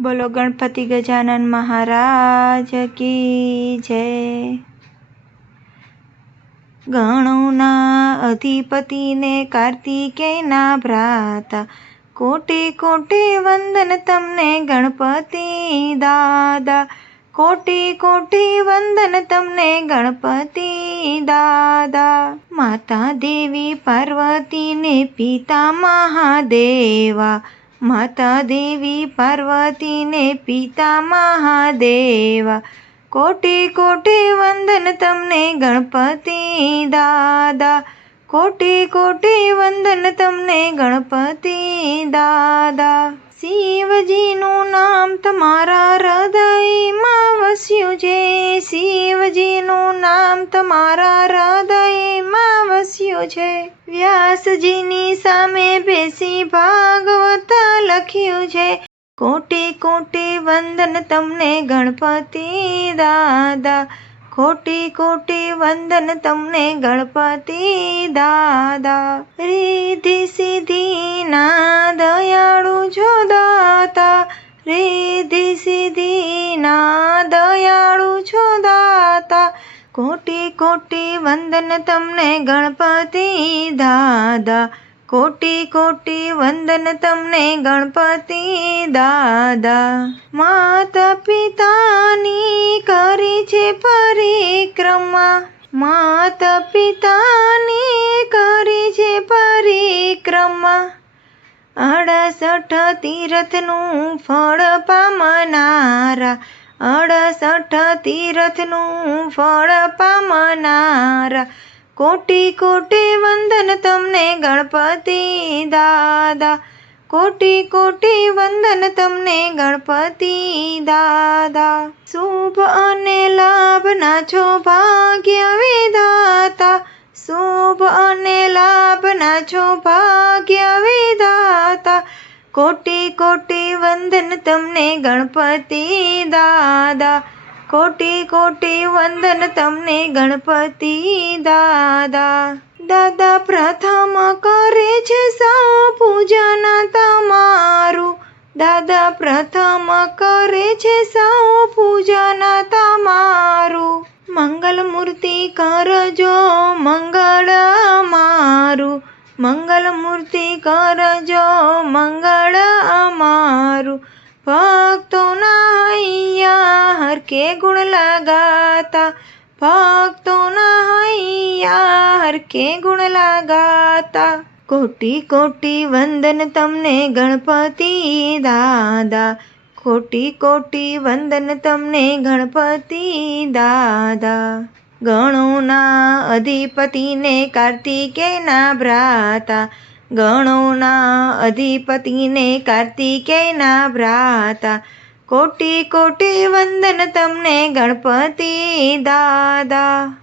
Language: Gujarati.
બોલો ગણપતિ ગજાનન મહારાજ કી જય. ગણોના અધિપતિને કાર્તિકેયના ભ્રાતા, કોટી કોટી વંદન તમને ગણપતિ દાદા, કોટી કોટી વંદન તમને ગણપતિ દાદા. માતા દેવી પાર્વતીને પિતા મહાદેવા માતા દેવી પાર્વતીને પિતા મહાદેવા. કોટી કોટી વંદન તમને ગણપતિ દાદા. કોટી કોટી વંદન તમને ગણપતિ દાદા. શિવજીનું નામ તમારા હૃદયમાં વસ્યું છે. શિવજીનું નામ તમારા હૃદયમાં વસ્યું છે. વ્યાસજીની સામે બેસી ભાગવત લખ્યું છે, કોટી કોટી વંદન તમને ગણપતિ દાદા, કોટી કોટી વંદન તમને ગણપતિ દાદા. રીધિ સિદ્ધિ ના દયાળુ જો દાતા રીધિ સિદ્ધિ ના દયાળુ છો દાતા, કોટી કોટી વંદન તમને ગણપતિ દાદા કોટી કોટી વંદન તમને ગણપતિ દાદા. માતા પિતાની કરી છે પરિક્રમા. માતા પિતાની કરી છે પરિક્રમા. અડસઠ તીરથનું ફળ પામનારા. અડસઠ તીરથનું ફળ પામનારા. કોટી કોટી વંદન તમને ગણપતિ દાદા. કોટી કોટી વંદન તમને ગણપતિ દાદા. શુભ અને લાભના છો ભાગ્ય વિધાતા. શુભ અને લાભના છો ભાગ્ય વિધાતા. કોટી કોટી વંદન તમને ગણપતિ દાદા. કોટી કોટી વંદન તમને ગણપતિ દાદા. દાદા પ્રથમ કરે છે સૌ પૂજન તમારું. દાદા પ્રથમ કરે છે સૌ પૂજન તમારું. મંગલ મૂર્તિ કરજો મંગળ અમારું મંગલ મૂર્તિ કરજો મંગળ અમારું કે ગુણ લગાતા ભક્તોના હૈયા હર કે ગુણ લગાતા કોટી કોટી વંદન તમને ગણપતિ દાદા કોટી કોટી વંદન તમને ગણપતિ દાદા ગણોના અધિપતિને કાર્તિકેયના ભ્રાતા ગણોના અધિપતિને કાર્તિકેયના ભ્રાતા કોટી કોટી વંદન તમને ગણપતિ દાદા.